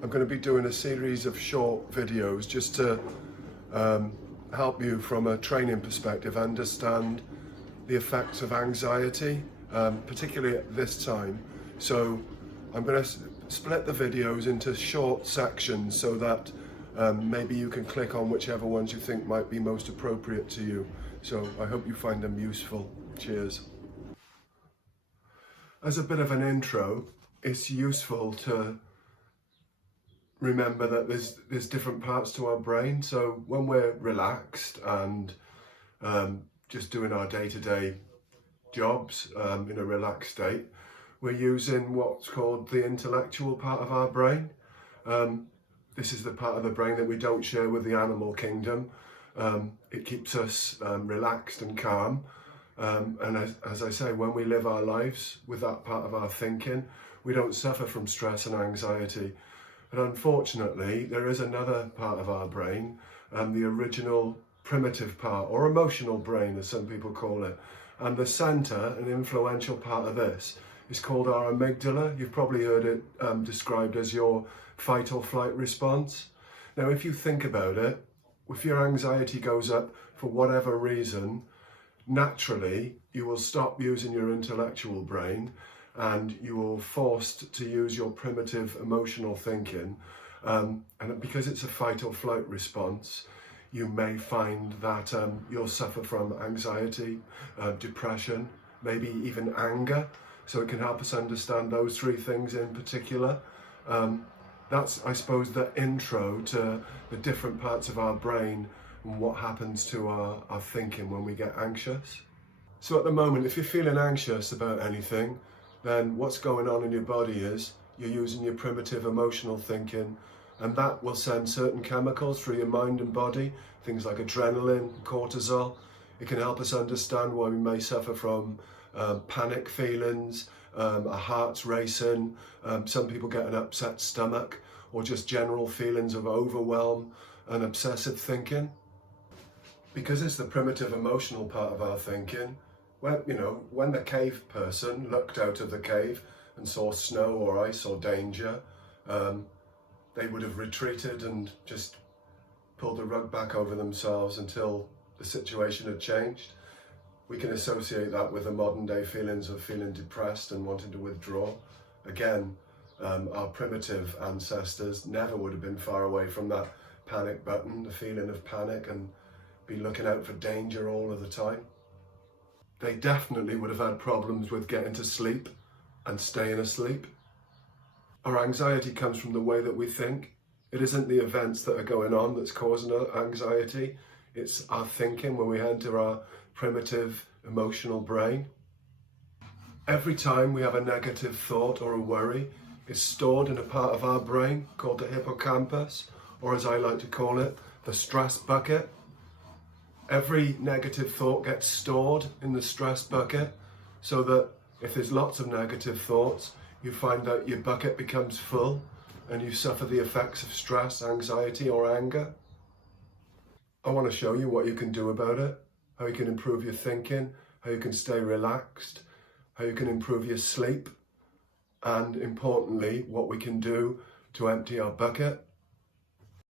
I'm going to be doing a series of short videos just to help you from a training perspective understand the effects of anxiety, particularly at this time. So I'm going to split the videos into short sections so that maybe you can click on whichever ones you think might be most appropriate to you. So I hope you find them useful. Cheers. As a bit of an intro, it's useful to remember that there's different parts to our brain. So when we're relaxed and just doing our day-to-day jobs in a relaxed state, we're using what's called the intellectual part of our brain. This is the part of the brain that we don't share with the animal kingdom. It keeps us relaxed and calm. And as I say, when we live our lives with that part of our thinking, we don't suffer from stress and anxiety. But unfortunately, there is another part of our brain, the original primitive part, or emotional brain, as some people call it. And the centre, an influential part of this, is called our amygdala. You've probably heard it described as your fight or flight response. Now, if you think about it, if your anxiety goes up for whatever reason, naturally, you will stop using your intellectual brain and you will be forced to use your primitive emotional thinking. And because it's a fight or flight response, you may find that you'll suffer from anxiety, depression, maybe even anger. So it can help us understand those three things in particular. That's, I suppose, the intro to the different parts of our brain and what happens to our thinking when we get anxious. So at the moment, if you're feeling anxious about anything, then what's going on in your body is you're using your primitive emotional thinking, and that will send certain chemicals through your mind and body, things like adrenaline, cortisol. It can help us understand why we may suffer from panic feelings, our heart's racing, some people get an upset stomach, or just general feelings of overwhelm and obsessive thinking. Because it's the primitive emotional part of our thinking, when the cave person looked out of the cave and saw snow or ice or danger, they would have retreated and just pulled the rug back over themselves until the situation had changed. We can associate that with the modern day feelings of feeling depressed and wanting to withdraw. Again, our primitive ancestors never would have been far away from that panic button, the feeling of panic, and be looking out for danger all of the time. They definitely would have had problems with getting to sleep and staying asleep. Our anxiety comes from the way that we think. It isn't the events that are going on that's causing our anxiety. It's our thinking when we enter our primitive emotional brain. Every time we have a negative thought or a worry, it's stored in a part of our brain called the hippocampus, or as I like to call it, the stress bucket. Every negative thought gets stored in the stress bucket, so that if there's lots of negative thoughts, you find that your bucket becomes full and you suffer the effects of stress, anxiety, or anger. I want to show you what you can do about it, how you can improve your thinking, how you can stay relaxed, how you can improve your sleep, and importantly, what we can do to empty our bucket